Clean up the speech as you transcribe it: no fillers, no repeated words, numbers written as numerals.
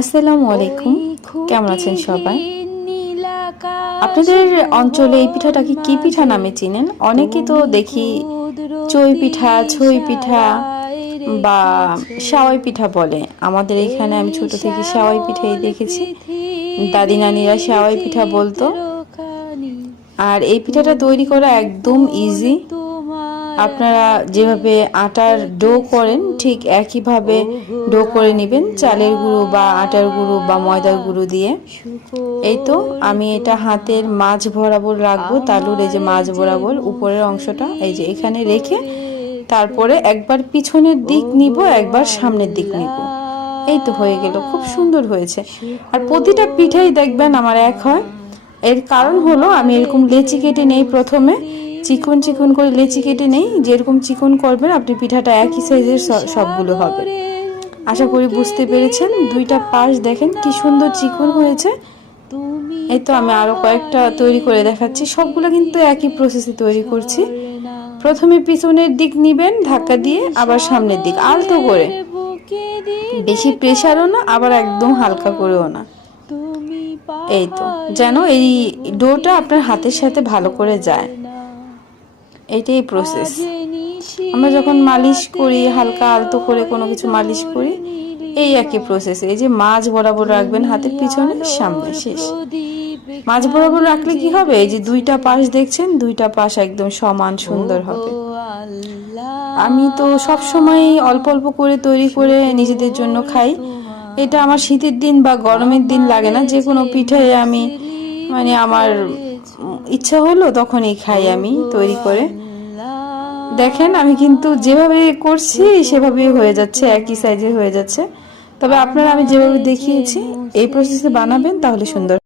আসসালামু আলাইকুম, কেমন আছেন সবাই? আপনাদের অঞ্চলে এই পিঠাটাকে কি পিঠা নামে চিনেন? অনেকে তো দেখি চই পিঠা, ছই পিঠা বা সেওয়াই পিঠা বলে। আমাদের এখানে আমি ছোট থেকে সেওয়াই পিঠাই দেখেছি। দাদি নানিরা সেওয়াই পিঠা বলতো। আর এই পিঠাটা তৈরি করা একদম ইজি। আপনারা যেভাবে আটার ডো করেন ঠিক একইভাবে ডো করে নেবেন, চালের গুঁড়ো বা আটার গুঁড়ো বা ময়দার গুঁড়ো দিয়ে। এই তো আমি এটা হাতের মাঝ বরাবর রাখবো, তালুর এই যে মাঝ বরাবর উপরের অংশটা এই যে এখানে রেখে তারপরে একবার পিছনের দিক নিব, একবার সামনের দিক নিব। এই তো হয়ে গেল, খুব সুন্দর হয়েছে। আর প্রতিটা পিঠাই দেখবেন আমার এক হয়। এর কারণ হলো আমি এরকম লেচি কেটে নেই, প্রথমে চিকন চিকন করে লেচি কেটে নেই। যেরকম চিকন করবেন আপনি পিঠাটা একই সাইজের সবগুলো হবে। আশা করি বুঝতে পেরেছেন। দুইটা পাশ দেখেন কি সুন্দর চিকন হয়েছে। এই তো আমি আরো কয়েকটা তৈরি করে দেখাচ্ছি। সবগুলো কিন্তু একই প্রসেসে তৈরি করছি। প্রথমে পিছনের দিক নিবেন ধাক্কা দিয়ে, আবার সামনের দিক আলতো করে, বেশি প্রেসারও না আবার একদম হালকা করেও না। এই তো যেন এই ডোটা আপনার হাতের সাথে ভালো করে যায়, এইটাই প্রসেস। আমরা যখন মালিশ করি, হালকা আলতো করে কোনো কিছু মালিশ করি, এই একই প্রসেস। এই যে মাঝ বরাবর রাখবেন হাতের পিছনে, সামনে, শেষ। মাঝ বরাবর রাখলে কি হবে, এই যে দুইটা পাশ দেখছেন, দুইটা পাশ একদম সমান সুন্দর হবে। আমি তো সব সময় অল্প অল্প করে তৈরি করে নিজেদের জন্য খাই। এটা আমার শীতের দিন বা গরমের দিন লাগে না, যে কোনো পিঠায় আমি মানে আমার ইচ্ছা হলো তখনই খাই আমি তৈরি করে। দেখেন আমি কিন্তু যেভাবে করছি সেভাবেই হয়ে যাচ্ছে, একই সাইজে হয়ে যাচ্ছে। তবে আপনারা আমি যেভাবে দেখিয়েছি এই প্রসেসে বানাবেন তাহলে সুন্দর।